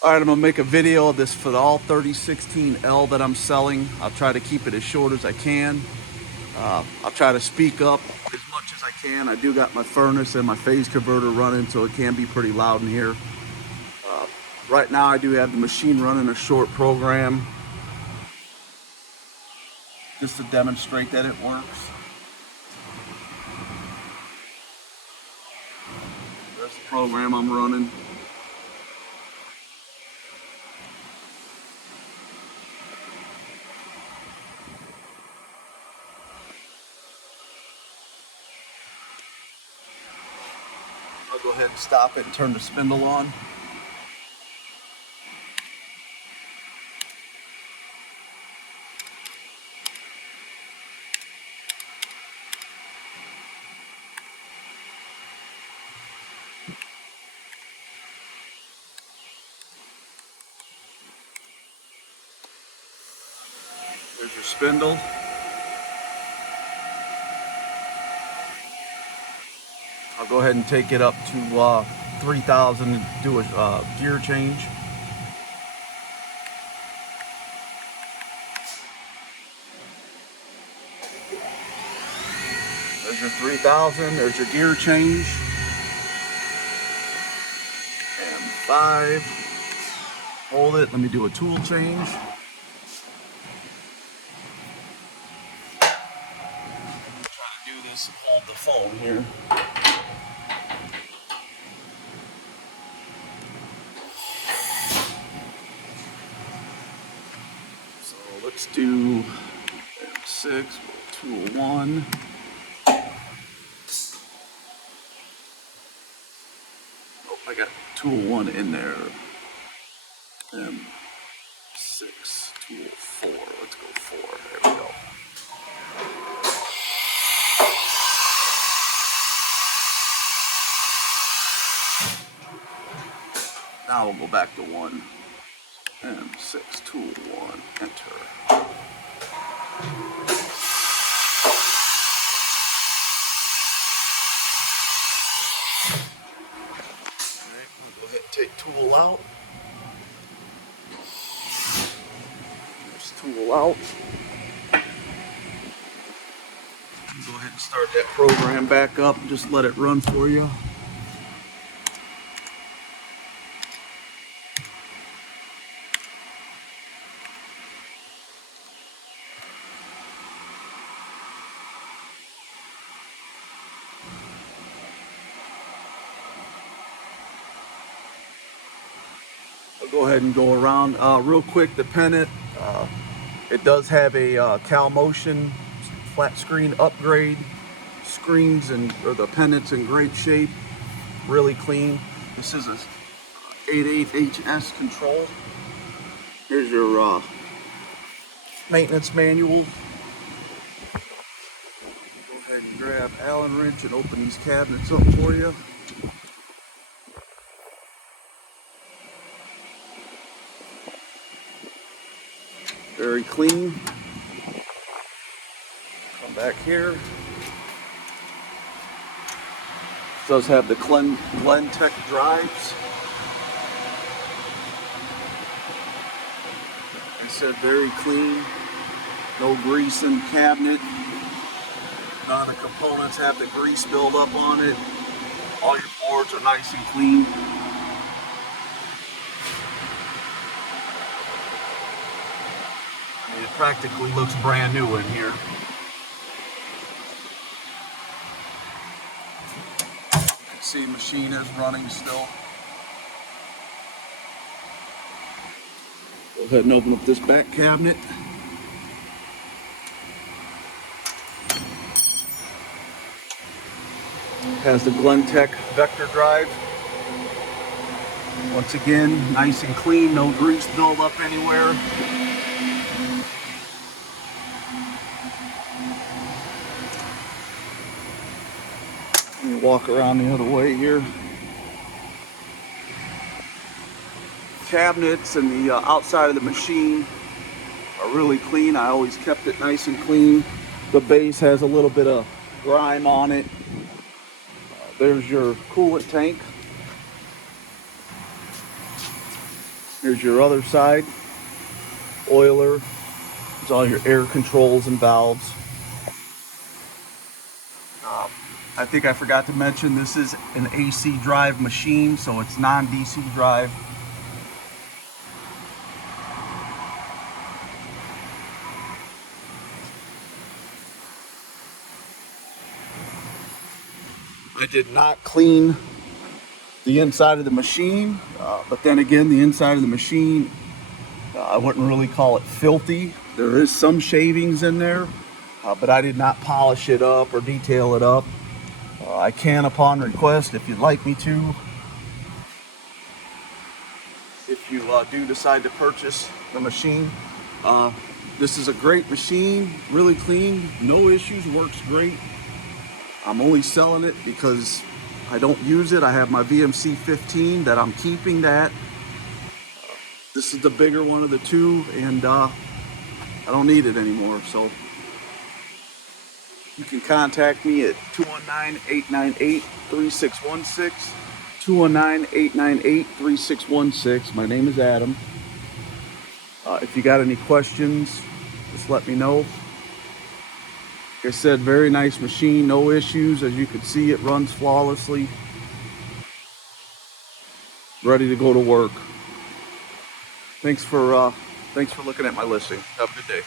All right, I'm gonna make a video of this Fadal 3016L that I'm selling. I'll try to keep it as short as I can. I'll try to speak up as much as I can. I do got my furnace and my phase converter running, so it can be pretty loud in here. Right now I do have the machine running a short program just to demonstrate that it works. That's the program I'm running. I'll go ahead and stop it and turn the spindle on. There's your spindle. I'll go ahead and take it up to 3,000 and do a gear change. There's your 3,000, there's your gear change. And 5. Hold it, let me do a tool change. Try to do this and hold the phone here. So let's do 6, tool 1. Oh, I got tool 1 in there. And 6, tool 4. Let's go 4. There we go. Now we'll go back to 1. And 6, tool 1. Enter. Go ahead and take tool out. There's tool out. Go ahead and start that program back up and just let it run for you. I'll go ahead and go around real quick. The pennant, it does have a Cal Motion flat screen upgrade. Screens or the pennant's in great shape, really clean. This is a 8/8 HS control. Here's your maintenance manual. Go ahead and grab Allen wrench and open these cabinets up for you. Very clean. Come back here. Does have the Glentech drives. I said very clean. No grease in the cabinet. None of the components have the grease buildup on it. All your boards are nice and clean. I mean, it practically looks brand new in here. See, machine is running still. Go ahead and open up this back cabinet. Has the Glentech vector drive. Once again, nice and clean, no grease buildup anywhere. Let me walk around the other way here. Cabinets and the outside of the machine are really clean. I always kept it nice and clean. The base has a little bit of grime on it. There's your coolant tank. Here's your other side, oiler. There's all your air controls and valves. I think I forgot to mention this is an AC drive machine, so it's non-DC drive. I did not clean the inside of the machine, but then again, the inside of the machine, I wouldn't really call it filthy. There is some shavings in there, but I did not polish it up or detail it up. I can, upon request, if you'd like me to, if you do decide to purchase the machine. This is a great machine, really clean, no issues, works great. I'm only selling it because I don't use it. I have my VMC 15 that I'm keeping that. This is the bigger one of the two, and I don't need it anymore. So you can contact me at 219-898-3616. 219-898-3616. My name is Adam. If you got any questions, just let me know. Like I said, very nice machine, no issues. As you can see, it runs flawlessly. Ready to go to work. Thanks for looking at my listing. Have a good day.